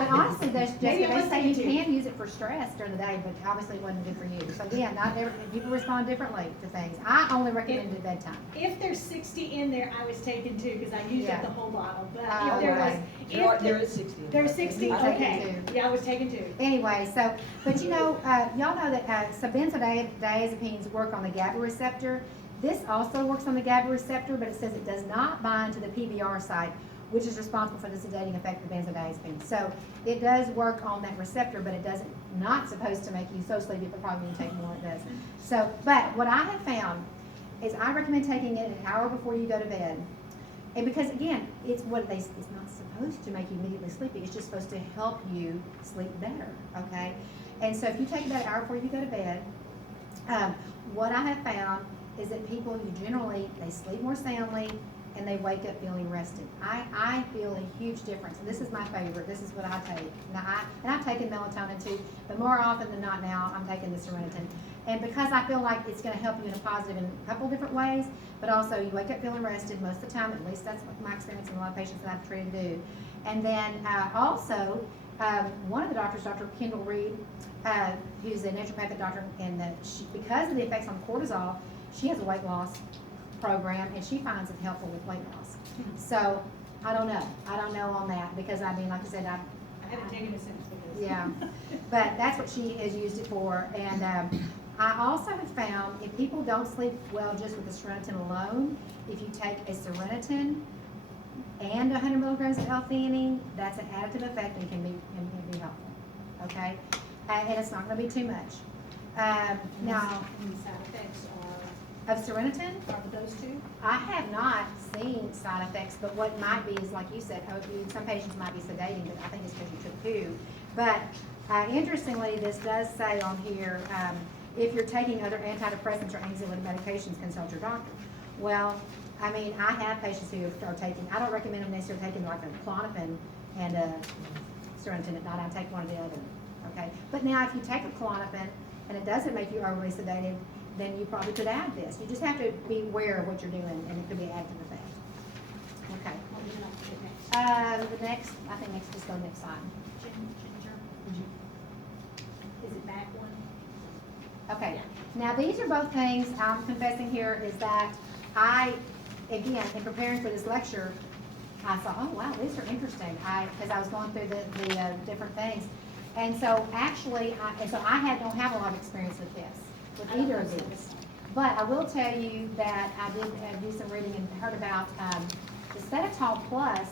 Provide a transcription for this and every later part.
But honestly, there's just, Maybe they I'm say you listening to you. can use it for stress during the day, but obviously it wasn't good for you. So again, not every, people respond differently to things. I only recommend it at bedtime. If there's 60 in there, I was taking 2 because I used Yeah. up the whole bottle. But Oh, if there was, okay. There is 60. in there's there. 60, I take okay. 2. Yeah, I was taking 2. Anyway, so, but you know, y'all know that, so benzodiazepines work on the GABA receptor. This also works on the GABA receptor, but it says it does not bind to the PBR site, which is responsible for the sedating effect of benzodiazepines. So it does work on that receptor, but it doesn't, not supposed to make you so sleepy, but probably when you take more it does. So, but what I have found is I recommend taking it an hour before you go to bed. And because again, it's not supposed to make you immediately sleepy, it's just supposed to help you sleep better, okay? And so if you take it that hour before you go to bed, what I have found is that people who generally, they sleep more soundly and they wake up feeling rested. I feel a huge difference. And this is my favorite. This is what I take. Now I've taken melatonin too, but more often than not now, I'm taking the Serotonin. And because I feel like it's going to help you in a positive in a couple different ways, but also you wake up feeling rested most of the time, at least that's what my experience and a lot of patients that I've treated do. And then also, one of the doctors, Dr. Kendall Reed, who's a naturopathic doctor, and because of the effects on cortisol, she has a weight loss program, and she finds it helpful with weight loss. So I don't know on that, because I mean, like I said, I haven't taken a since because. yeah, but that's what she has used it for. And I also have found if people don't sleep well just with the Serotonin alone, if you take a Serotonin and 100 milligrams of L-theanine, that's an additive effect and can be helpful. Okay, and it's not going to be too much. Now, And the side effects of Serotonin, are those 2? I have not seen side effects, but what might be is, like you said, some patients might be sedating, but I think it's because you took 2. But interestingly, this does say on here, if you're taking other antidepressants or anxiolytic medications, consult your doctor. Well, I mean, I have patients who are taking, I don't recommend them necessarily taking like a Klonopin and a Serotonin at night. I take one or the other, okay? But now if you take a Klonopin and it doesn't make you overly sedated, then you probably could add this. You just have to be aware of what you're doing, and it could be additive effect. Okay. What would you like to get next? I think next, just go next slide. Ginger. Is it back one? Okay. Now, these are both things I'm confessing here is that again, in preparing for this lecture, I thought, oh, wow, these are interesting. Because I was going through the different things. And so actually, I don't have a lot of experience with this, with either of these. But I will tell you that I did do some reading and heard about the Stenatol Plus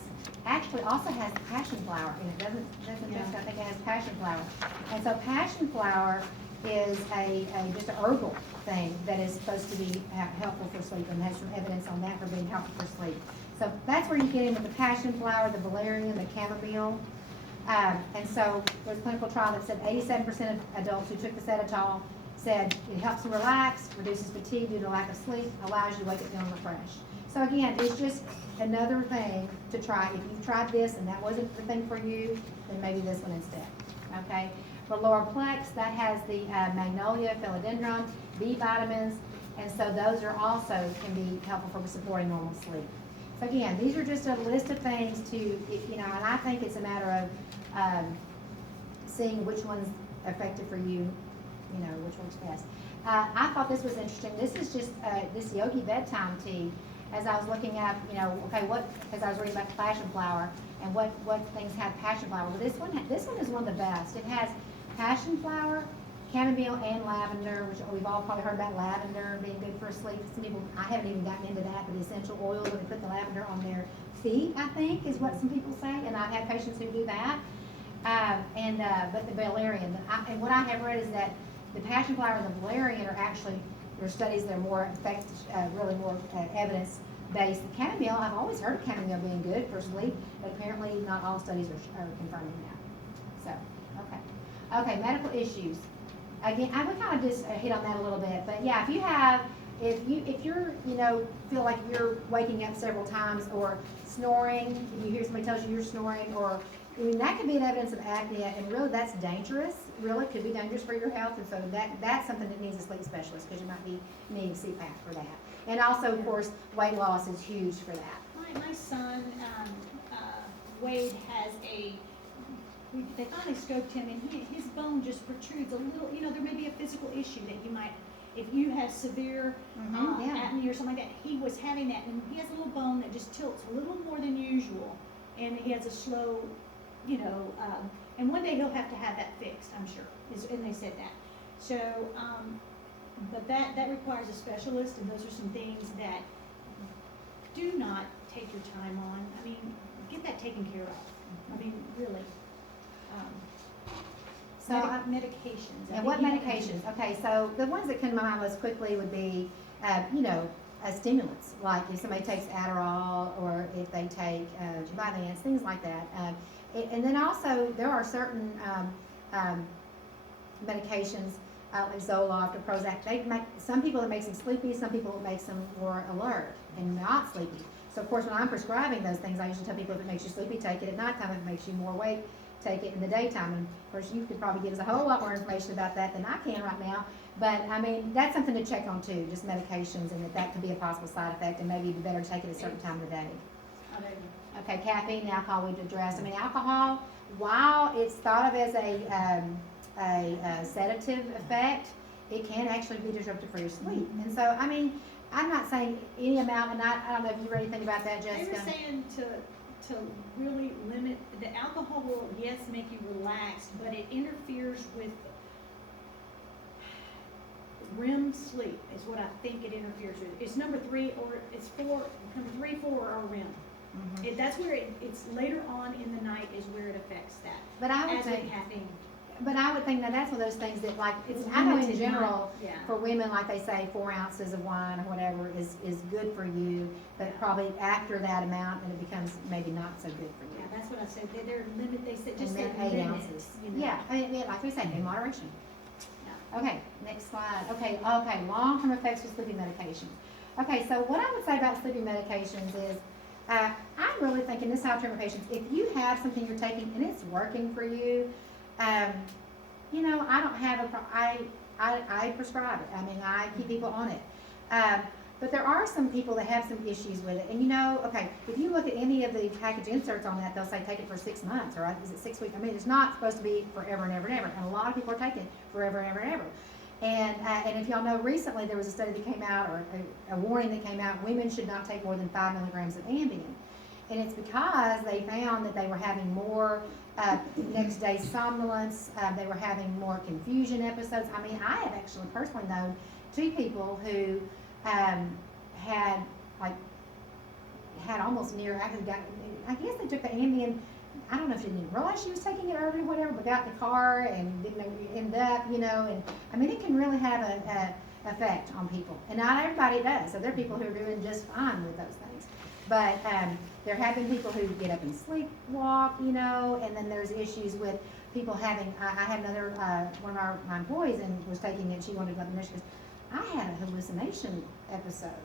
actually also has passion flower in it. Doesn't just, I think it has passion flower. And so passion flower is just an herbal thing that is supposed to be helpful for sleep, and has some evidence on that for being helpful for sleep. So that's where you get in with the passion flower, the valerian, the chamomile. And so there's a clinical trial that said 87% of adults who took the Stenatol said it helps them relax, reduces fatigue due to lack of sleep, allows you to wake up feeling refreshed. So again, it's just another thing to try. If you've tried this and that wasn't the thing for you, then maybe this one instead, okay? For lower plex, that has the magnolia, philodendron, B vitamins, and so those are also can be helpful for supporting normal sleep. So again, these are just a list of things to, and I think it's a matter of seeing which one's effective for you, which works best. I thought this was interesting. This is just this Yogi bedtime tea. As I was looking at, because I was reading about the passion flower and what things have passion flower. Well, this one is one of the best. It has passion flower, chamomile, and lavender, which we've all probably heard about lavender being good for sleep. Some people, I haven't even gotten into that, but the essential oil where they put the lavender on their feet, I think, is what some people say, and I've had patients who do that. But the valerian, and what I have read is that the passion flower and the valerian are actually, there are studies that are more effective, really more evidence-based. The chamomile, I've always heard of chamomile being good for sleep, but apparently not all studies are confirming that. So, okay. Okay, medical issues. Again, I would kind of just hit on that a little bit, but yeah, if you're, feel like you're waking up several times or snoring, you hear somebody tells you you're snoring, or that could be an evidence of apnea, and really that's dangerous. Really could be dangerous for your health, and so that's something that needs a sleep specialist, because you might be needing CPAP for that. And also, of course, weight loss is huge for that. My son, Wade, has we they finally scoped him, and his bone just protrudes a little, there may be a physical issue that you might, if you have severe yeah. apnea or something like that, he was having that, and he has a little bone that just tilts a little more than usual, and he has a slow, and one day he'll have to have that fixed, I'm sure, and they said that. So, but that requires a specialist, and those are some things that do not take your time on. I mean, get that taken care of. I mean, really. So, Medications. and what medications? Okay, so the ones that come to mind most quickly would be, stimulants, like if somebody takes Adderall or if they take Vyvanse, things like that. And then also there are certain medications like Zoloft or Prozac. They make some people it makes them sleepy, some people it makes them more alert and not sleepy. So of course, when I'm prescribing those things, I usually tell people if it makes you sleepy, take it at nighttime. If it makes you more awake, take it in the daytime. And of course, you could probably give us a whole lot more information about that than I can right now. But I mean, that's something to check on too, just medications, and that could be a possible side effect, and maybe you better take it at a certain time of the day. Okay, caffeine and alcohol we've addressed. I mean, alcohol, while it's thought of as a sedative effect, it can actually be disruptive for your sleep. And so, I mean, I'm not saying any amount, and I don't know if you read anything about that, Jessica. They were saying to really limit, the alcohol will, yes, make you relaxed, but it interferes with REM sleep is what I think it interferes with. It's number 3 or it's 4, number 3, 4 or REM. Mhm. That's where it's later on in the night is where it affects that. But I would as think, with caffeine. but I would think that that's one of those things that, like, It's I know in limited, general, yeah. for women, like they say, 4 ounces of wine or whatever is good for you, but probably after that amount, then it becomes maybe not so good for you. Yeah, that's what I said. They're limit. They said And just then said 8 limit, ounces. you know. Yeah, I mean, like we said, in moderation. Yeah. Okay, next slide. Okay, long-term effects of sleeping medications. Okay, so what I would say about sleeping medications is, I'm really thinking this how I treat my patients. If you have something you're taking and it's working for you, I don't have I prescribe it. I mean, I keep people on it. But there are some people that have some issues with it. And okay, if you look at any of the package inserts on that, they'll say take it for 6 months, or is it 6 weeks? I mean, it's not supposed to be forever and ever and ever. And a lot of people are taking it forever and ever and ever. And if y'all know, recently there was a study that came out, or a warning that came out, women should not take more than 5 milligrams of Ambien. And it's because they found that they were having more next day somnolence, they were having more confusion episodes. I mean, I have actually personally known 2 people who had almost near, I guess they took the Ambien, I don't know if she didn't realize she was taking it early or whatever, but got in the car and didn't end up, and I mean, it can really have a effect on people. And not everybody does. So there are people who are doing just fine with those things. But there have been people who get up and sleepwalk, and then there's issues with people having, I had another, one of my employees and was taking it, she wanted to let me know, she goes, I had a hallucination episode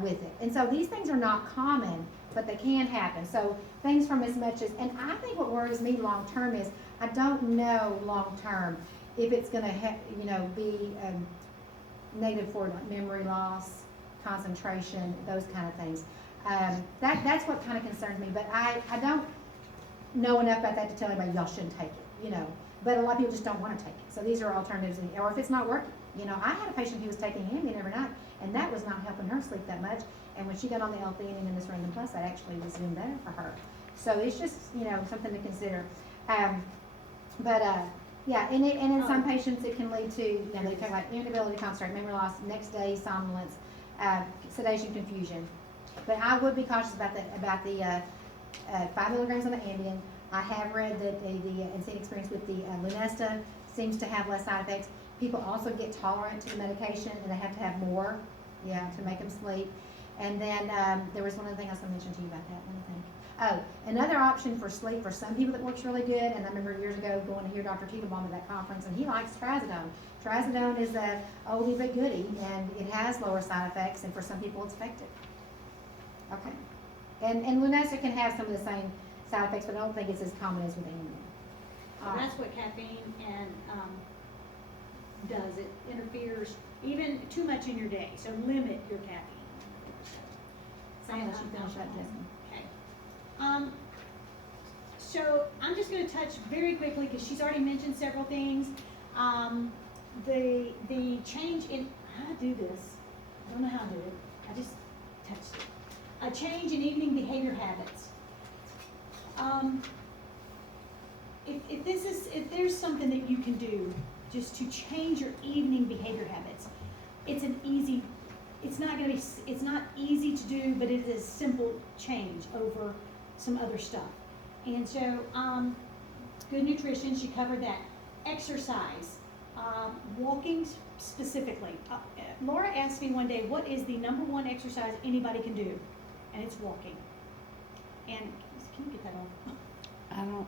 with it. And so these things are not common, but they can happen. So things from as much as, and I think what worries me long term is, I don't know long term if it's going to be negative for like memory loss, concentration, those kind of things. That's what kind of concerns me. But I don't know enough about that to tell anybody y'all shouldn't take it, But a lot of people just don't want to take it. So these are alternatives, or if it's not working. I had a patient who was taking Ambien every night, and that was not helping her sleep that much. And when she got on the L-theanine and this Random Plus, that actually was doing better for her. So it's just, something to consider. Yeah, and in some patients it can lead to, they talk about inability to concentrate, memory loss, next day somnolence, sedation, confusion. But I would be cautious about the 5 milligrams of the Ambien. I have read that and seen experience with the Lunesta seems to have less side effects. People also get tolerant to the medication, and they have to have more, to make them sleep. And then there was one other thing I was going to mention to you about that. Let me think. Oh, another option for sleep for some people that works really good, and I remember years ago going to hear Dr. Titelbaum at that conference, and he likes trazodone. Trazodone is a oldie but goodie, and it has lower side effects, and for some people it's effective. Okay. And Lunesta can have some of the same side effects, but I don't think it's as common as with Ambien. So that's what caffeine and does. It interferes even too much in your day. So limit your caffeine. I'll let you finish that, Jessica. Okay. So I'm just gonna touch very quickly, because she's already mentioned several things. The change in, how to do this, I don't know how to do it, I just touched it. A change in evening behavior habits. If there's something that you can do just to change your evening behavior habits, it's not easy to do, but it is a simple change over some other stuff. And so, good nutrition, she covered that. Exercise, walking specifically. Laura asked me one day, what is the number one exercise anybody can do? And it's walking. And can you get that off? I don't.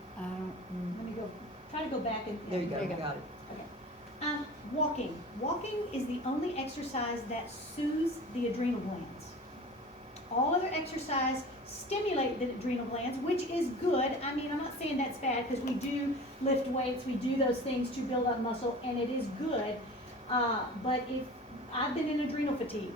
Let me go, try to go back and. There you go, got it. Okay. Walking. Walking is the only exercise that soothes the adrenal glands. All other exercise stimulate the adrenal glands, which is good. I mean, I'm not saying that's bad, because we do lift weights, we do those things to build up muscle, and it is good. But if I've been in adrenal fatigue,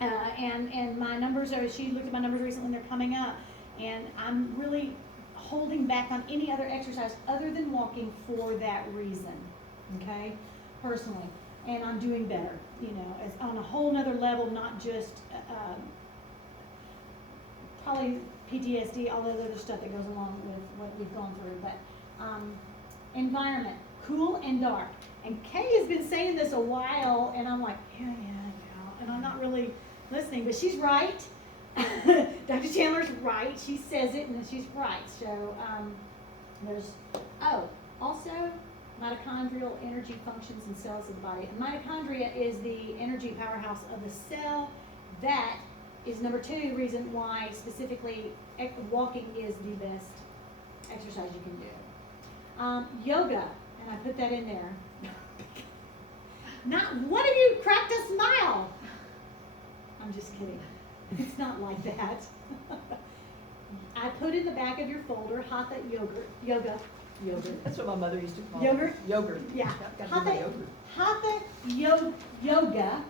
and my numbers are, she looked at my numbers recently, and they're coming up, and I'm really holding back on any other exercise other than walking for that reason, okay, personally. And I'm doing better, you know, as on a whole nother level, not just, probably PTSD, all the other stuff that goes along with what we've gone through, but, environment, cool and dark. And Kay has been saying this a while, and I'm like, yeah, and I'm not really listening, but she's right. Dr. Chandler's right, she says it, and she's right. So, also, mitochondrial energy functions in cells of the body. And mitochondria is the energy powerhouse of the cell. That is number 2 reason why specifically walking is the best exercise you can do. Yoga, and I put that in there. Not one of you cracked a smile. I'm just kidding. It's not like that. I put in the back of your folder Hatha yoga. That's what my mother used to call Yogurt? it. Yogurt. Yeah. Got to do my yogurt. Hatha yoga.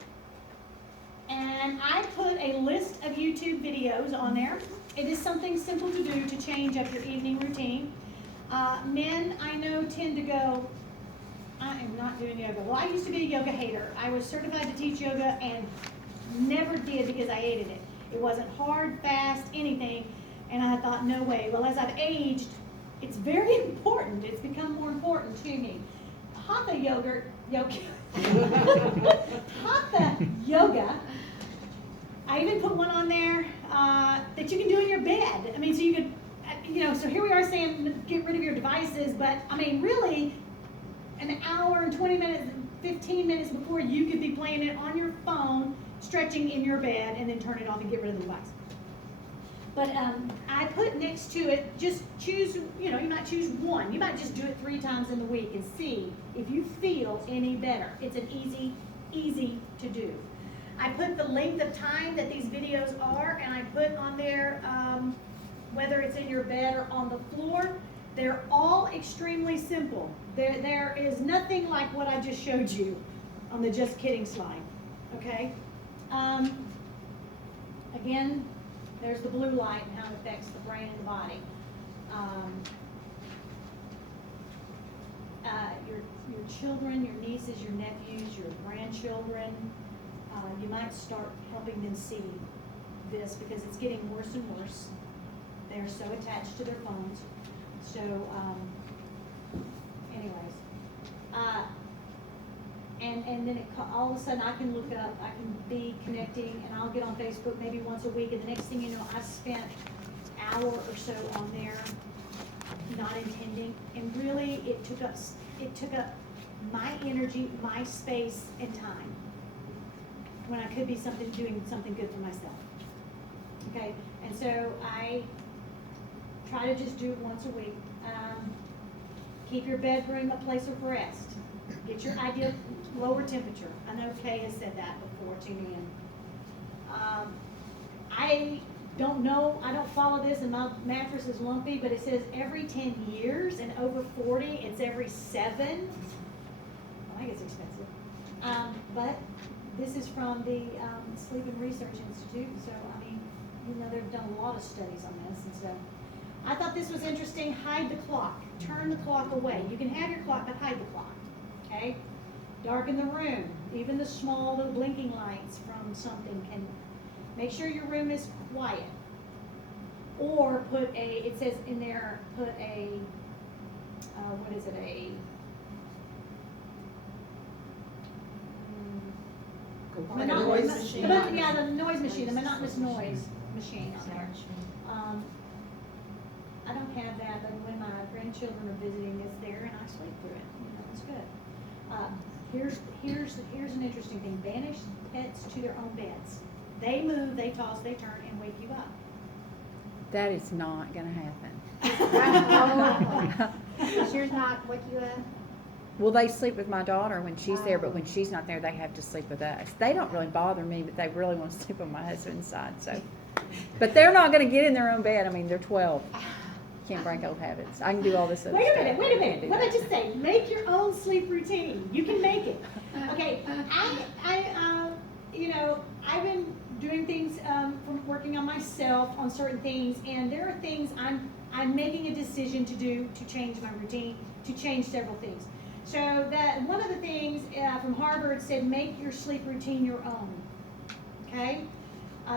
And I put a list of YouTube videos on there. It is something simple to do to change up your evening routine. Men, I know, tend to go, I am not doing yoga. Well, I used to be a yoga hater. I was certified to teach yoga and never did because I hated it. It wasn't hard, fast, anything. And I thought, no way. Well, as I've aged, it's very important. It's become more important to me. Hatha yoga. Hatha yoga. I even put one on there that you can do in your bed. I mean, so you could, so here we are saying get rid of your devices, but I mean, really, an hour and 20 minutes, 15 minutes before, you could be playing it on your phone, stretching in your bed, and then turn it off and get rid of the device. But I put next to it, just choose, you might choose one. You might just do it 3 times in the week and see if you feel any better. It's an easy to do. I put the length of time that these videos are, and I put on there whether it's in your bed or on the floor. They're all extremely simple. There is nothing like what I just showed you on the Just Kidding slide, okay? Again, there's the blue light and how it affects the brain and the body. Your children, your nieces, your nephews, your grandchildren, you might start helping them see this because it's getting worse and worse. They're so attached to their phones. So, and then all of a sudden I can look up, I can be connecting, and I'll get on Facebook maybe once a week, and the next thing you know, I've spent an hour or so on there, not intending, and really it took up my energy, my space, and time, when I could be doing something good for myself. Okay, and so I try to just do it once a week. Keep your bedroom a place of rest. Get your ideal lower temperature. I know Kay has said that before to me. And I don't know, I don't follow this, and my mattress is lumpy, but it says every 10 years, and over 40, it's every 7. I think it's expensive. But this is from the Sleep and Research Institute, so I mean, they've done a lot of studies on this, and so I thought this was interesting, hide the clock, turn the clock away. You can have your clock, but hide the clock, okay? Darken the room, even the small little blinking lights from something can, make sure your room is quiet. Or put a, it says in there, put a, what is it, Like a noise machine. Yeah, the noise machine, the monotonous noise machine on there. I don't have that, but when my grandchildren are visiting, it's there and I sleep through it, you know, it's good. Here's an interesting thing, banish pets to their own beds. They move, they toss, they turn and wake you up. That is not gonna happen. Is yours not what you, Well, they sleep with my daughter when she's there, but when she's not there, they have to sleep with us. They don't really bother me, but they really want to sleep on my husband's side, so. But they're not gonna get in their own bed. I mean, they're 12. Can't break old habits. I can do all this other Wait a stuff. minute, Can't do what did I that. just say? Make your own sleep routine. You can make it. Okay, you know, I've been doing things, from working on myself on certain things, and there are things I'm making a decision to do to change my routine, to change several things. So that, one of the things, from Harvard said, make your sleep routine your own, okay?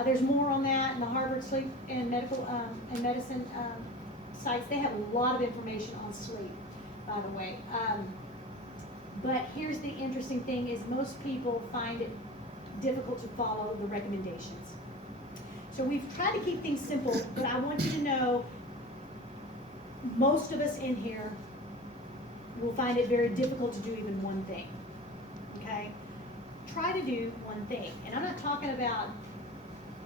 There's more on that in the Harvard Sleep and Medical, and Medicine, sites. They have a lot of information on sleep, by the way. But here's the interesting thing is most people find it difficult to follow the recommendations. So we've tried to keep things simple, but I want you to know most of us in here will find it very difficult to do even one thing, okay? Try to do one thing. And I'm not talking about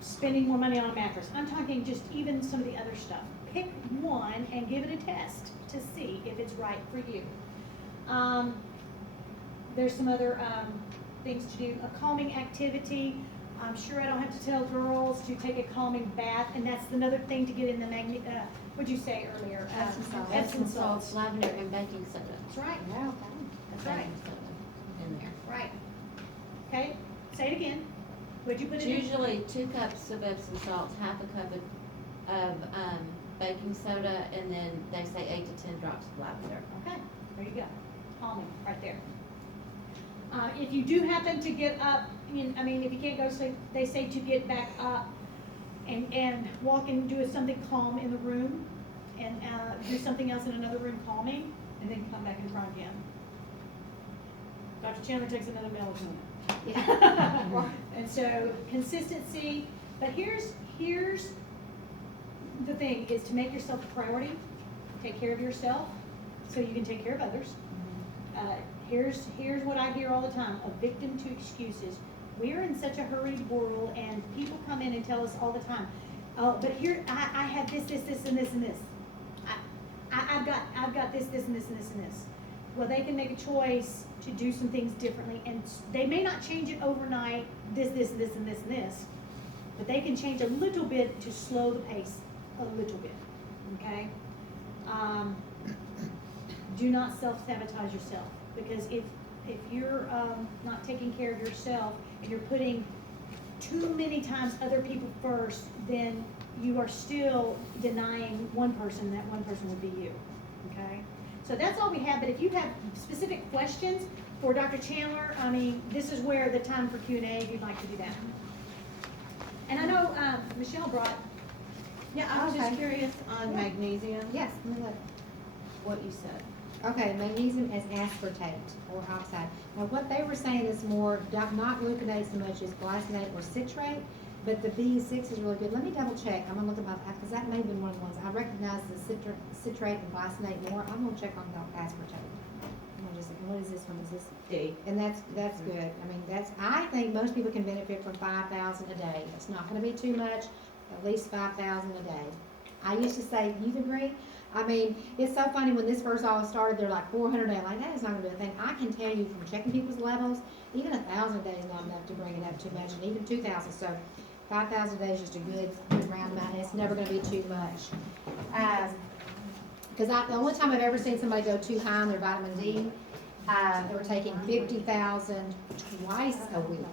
spending more money on a mattress. I'm talking just even some of the other stuff. Pick one and give it a test to see if it's right for you. There's some other things to do. A calming activity. I'm sure I don't have to tell girls to take a calming bath, and that's another thing to get in the what'd you say earlier? Epsom salts. Epsom salts, lavender, and baking soda. That's right. yeah, okay. That's right. Baking soda in there. Right. Okay. Say it again. What'd you put It's it in? usually 2 cups of Epsom salts, half a cup of baking soda, and then they say 8 to 10 drops of lavender. Okay, there you go. Calming, right there. If you do happen to get up, if you can't go to sleep, they say to get back up and walk and do something calm in the room, and do something else in another room calming, and then come back and try again. Dr. Chandler takes another melatonin. Yeah. And so consistency, but here's the thing, is to make yourself a priority, take care of yourself, so you can take care of others. Here's what I hear all the time, a victim to excuses. We're in such a hurried world, and people come in and tell us all the time, oh, but here, I have this, and this, and this. I've got this, and this, and this, and this. Well, they can make a choice to do some things differently, and they may not change it overnight, this, and this, and this, and this, but they can change a little bit to slow the pace a little bit, okay? Do not self-sabotage yourself, because if you're not taking care of yourself and you're putting too many times other people first, then you are still denying one person, that one person would be you, okay? So that's all we have, but if you have specific questions for Dr. Chandler, this is where the time for Q&A, if you'd like to do that. And I know Michelle brought, Yeah, I was Okay. just curious on Yeah. magnesium, Yes, let me look. what you said. Okay, magnesium as aspartate or oxide. Now, what they were saying is more, not gluconate so much as glycinate or citrate, but the B6 is really good. Let me double check. I'm gonna look at my, because that may have been one of the ones. I recognize the citrate and glycinate more. I'm gonna check on the aspartate. I'm gonna just, what is this one? Is this? D. And that's good. I think most people can benefit from 5,000 a day. It's not gonna be too much, at least 5,000 a day. I used to say, you agree? It's so funny, when this first all started, they're like 400 a day. I'm like, that is not gonna be a thing. I can tell you from checking people's levels, even 1,000 a day is not enough to bring it up too much, and even 2,000. So 5,000 a day is just a good round amount, and it's never gonna be too much. Because the only time I've ever seen somebody go too high on their vitamin D, they were taking 50,000 twice a week.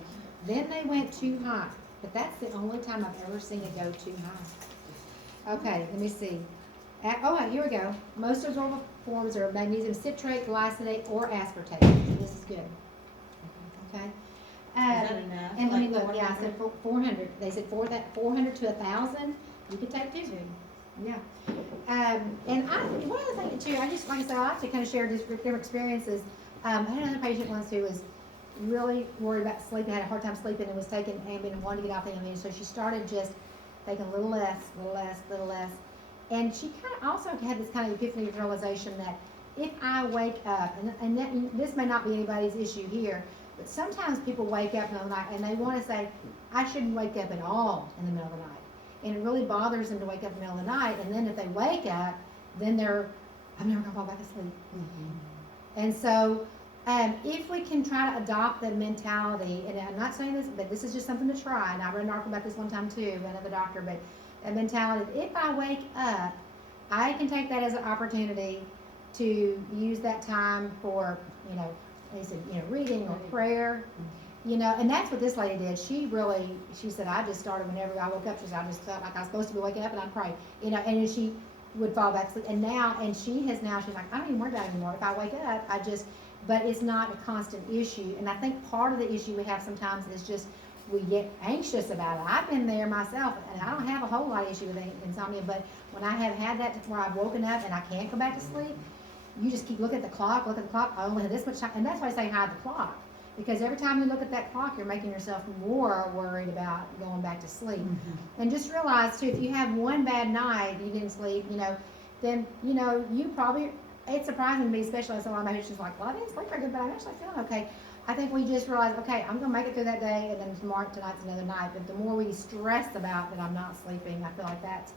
Then they went too high, but that's the only time I've ever seen it go too high. Okay, let me see. Here we go. Most absorbable forms are magnesium citrate, glycinate, or aspartate. This is good. Okay? Is that enough? And let me Like look, yeah, I said 400. They said 400 to 1,000. You could take two. Yeah. And one other thing too, I just, like I said, I like to kind of share different experiences. I had another patient once who was really worried about sleeping, had a hard time sleeping, and was taking Ambien and wanted to get off the Ambien. So she started just taking a little less. And she kind of also had this kind of epiphany realization that if I wake up, and this may not be anybody's issue here, but sometimes people wake up in the middle of the night and they want to say, I shouldn't wake up at all in the middle of the night. And it really bothers them to wake up in the middle of the night. And then if they wake up, then I'm never gonna fall back asleep. And so, if we can try to adopt the mentality, and I'm not saying this, but this is just something to try, and I read an article about this one time too, another doctor, but a mentality, if I wake up, I can take that as an opportunity to use that time for, they said, reading or prayer, and that's what this lady did. She said, I just started whenever I woke up, she said, I just felt like I was supposed to be waking up and I'd pray, and then she would fall back asleep. And she's like, I don't even worry about it anymore. If I wake up, but it's not a constant issue. And I think part of the issue we have sometimes is just we get anxious about it. I've been there myself, and I don't have a whole lot of issue with insomnia, but when I have had that where I've woken up and I can't go back to sleep, you just keep looking at the clock, I only have this much time. And that's why I say hide the clock. Because every time you look at that clock, you're making yourself more worried about going back to sleep. And just realize too, if you have one bad night, you didn't sleep, then, you probably, it's surprising to me, especially as a lot of my patients like, well, I didn't sleep very good, but I'm actually feeling okay. I think we just realize, okay, I'm gonna make it through that day, and then tonight's another night. But the more we stress about that I'm not sleeping, I feel like that's,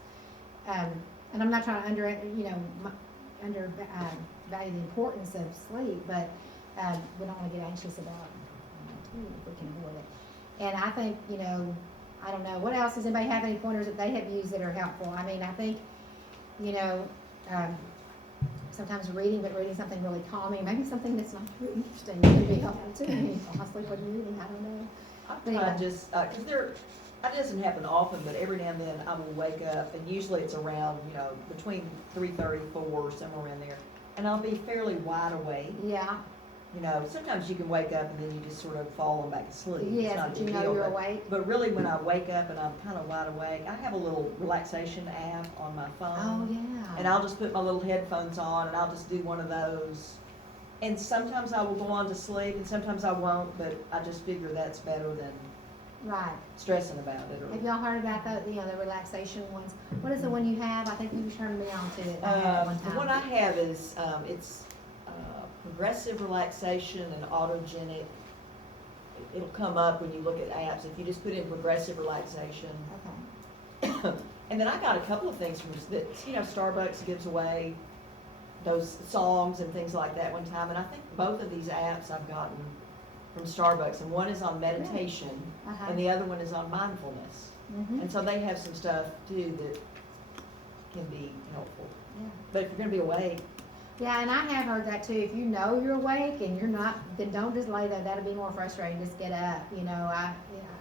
and I'm not trying to value the importance of sleep, but we don't want to get anxious about if we can avoid it. And I think, I don't know, what else, does anybody have any pointers that they have used that are helpful? I mean, I think, sometimes reading something really calming, maybe something that's not too interesting could be helpful too. Honestly, what you're reading, I don't know. I just, cause that doesn't happen often, but every now and then I will wake up, and usually it's around, between 3:30, 4, somewhere in there, and I'll be fairly wide awake. Yeah, Sometimes you can wake up and then you just sort of fall back asleep. It's yes, not a but you big know deal, you're but- awake. But really, when I wake up and I'm kind of wide awake, I have a little relaxation app on my phone. Oh, yeah. And I'll just put my little headphones on and I'll just do one of those. And sometimes I will go on to sleep and sometimes I won't, but I just figure that's better than Right. stressing about it. Have y'all heard about the relaxation ones? What is the one you have? I think you turned me on to it. I had it one The time. one I have is, it's progressive relaxation and autogenic. It'll come up when you look at apps. If you just put in progressive relaxation. Okay. And then I got a couple of things from that, Starbucks gives away those songs and things like that one time. And I think both of these apps I've gotten from Starbucks. And one is on meditation Uh-huh. and the other one is on mindfulness. Mhm. And so they have some stuff too that can be helpful. Yeah. But if you're gonna be awake, Yeah, and I have heard that too. If you know you're awake and you're not, then don't just lay there. That'll be more frustrating. Just get up. I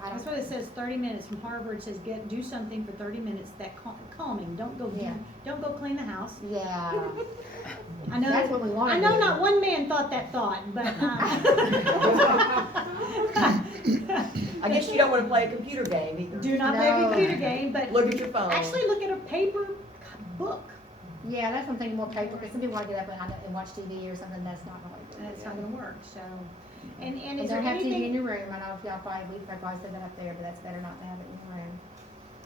That's don't. what it says, 30 minutes from Harvard, says do something for 30 minutes, that calming, don't go clean the house. Yeah. I know That's that- what we want. I know not one man thought that thought, but, I guess you don't wanna play a computer game either. do not play a No. computer game, but Look at your phone. actually look at a paper book. Yeah, that's what I'm thinking more paper, because some people want to get up and watch TV or something. That's not going to And work. it's not gonna work, so. And And is there don't have TV in anything, your room. I know if y'all probably said that up there, but that's better not to have it in your room.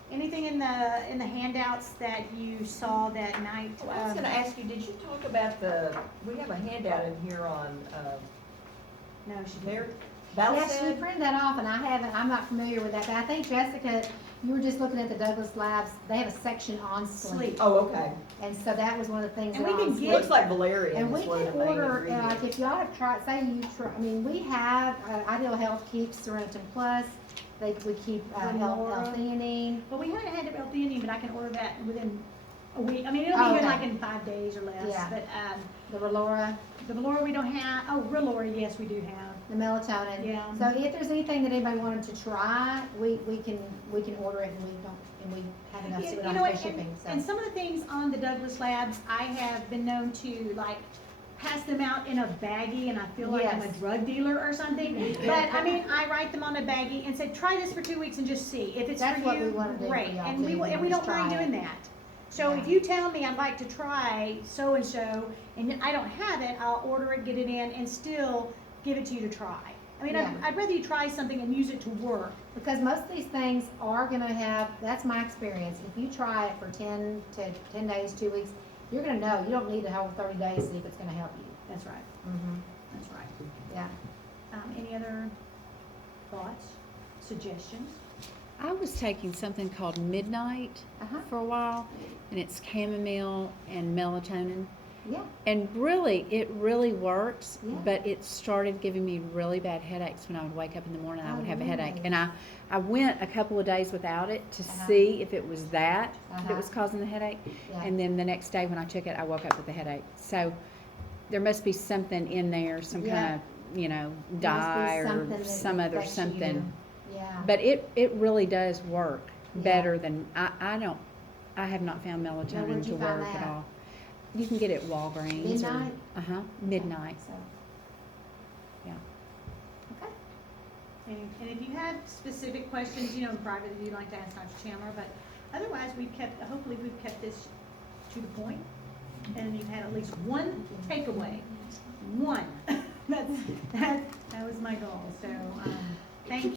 anything in the handouts that you saw that night? Well, I was gonna ask you, did you talk about we have a handout in here on, No, she there, Yes, we Valstead? printed that off, and I'm not familiar with that, but I think, Jessica, you were just looking at the Douglas Labs. They have a section on sleep. Sleep. Oh, okay. And so that was one of the things. And that we can on get- Looks like valerian And we is one of can the main order, ingredients. if y'all have tried, we have, Ideal Health keeps Serenity Plus, we keep, Lenora. L-theanine. But we haven't had L-theanine, but I can order that within a week, I mean, it'll Oh, be here okay. like in 5 days or less, Yeah. but, The Relora, the Valora we don't have, oh, Relora, yes, we do have. the melatonin. Yeah. So if there's anything that anybody wanted to try, we can order it and we have enough to You put know on what, free shipping, so. and some of the things on the Douglas Labs, I have been known to like pass them out in a baggie, and I feel like I'm a Yes. drug dealer or something. But I mean, I write them on a baggie and say, try this for 2 weeks and just see. If it's That's for what we you, wanna do for great. y'all And we, too, and we just don't mind try doing it. that. So if Yeah. you tell me I'd like to try so-and-so, and I don't have it, I'll order it, get it in, and still give it to you to try. I mean, Yeah. I'd rather you try something and use it to work. Because most of these things are gonna have, that's my experience, if you try it for 10 days, 2 weeks, you're gonna know, you don't need a whole 30 days to see if it's gonna help you. That's right, Mm-hmm. that's right. Yeah. Any other thoughts, suggestions? I was taking something called Midnight Uh-huh. for a while, and it's chamomile and melatonin. Yeah. And really, it really works, Yeah. but it started giving me really bad headaches when I would wake up in the morning, I Oh, would have a headache. really? And I went a couple of days without it to Uh-huh. see if it was that Uh-huh. was causing the headache. Yeah. And then the next day when I took it, I woke up with a headache. So there must be something in there, some Yeah. kind of, Must be dye or something that some other affects you. something. Yeah. But it really does work Yeah. better than, I have not found Now, melatonin where'd to you find work at that? all. You can get it at Walgreens or. Midnight? Uh-huh, midnight, So, yeah. okay. And if you have specific questions, you know, in private, that you'd like to ask Dr. Chandler, but otherwise, hopefully we've kept this to the point, and you've had at least one takeaway. One. That was my goal, so, thank you.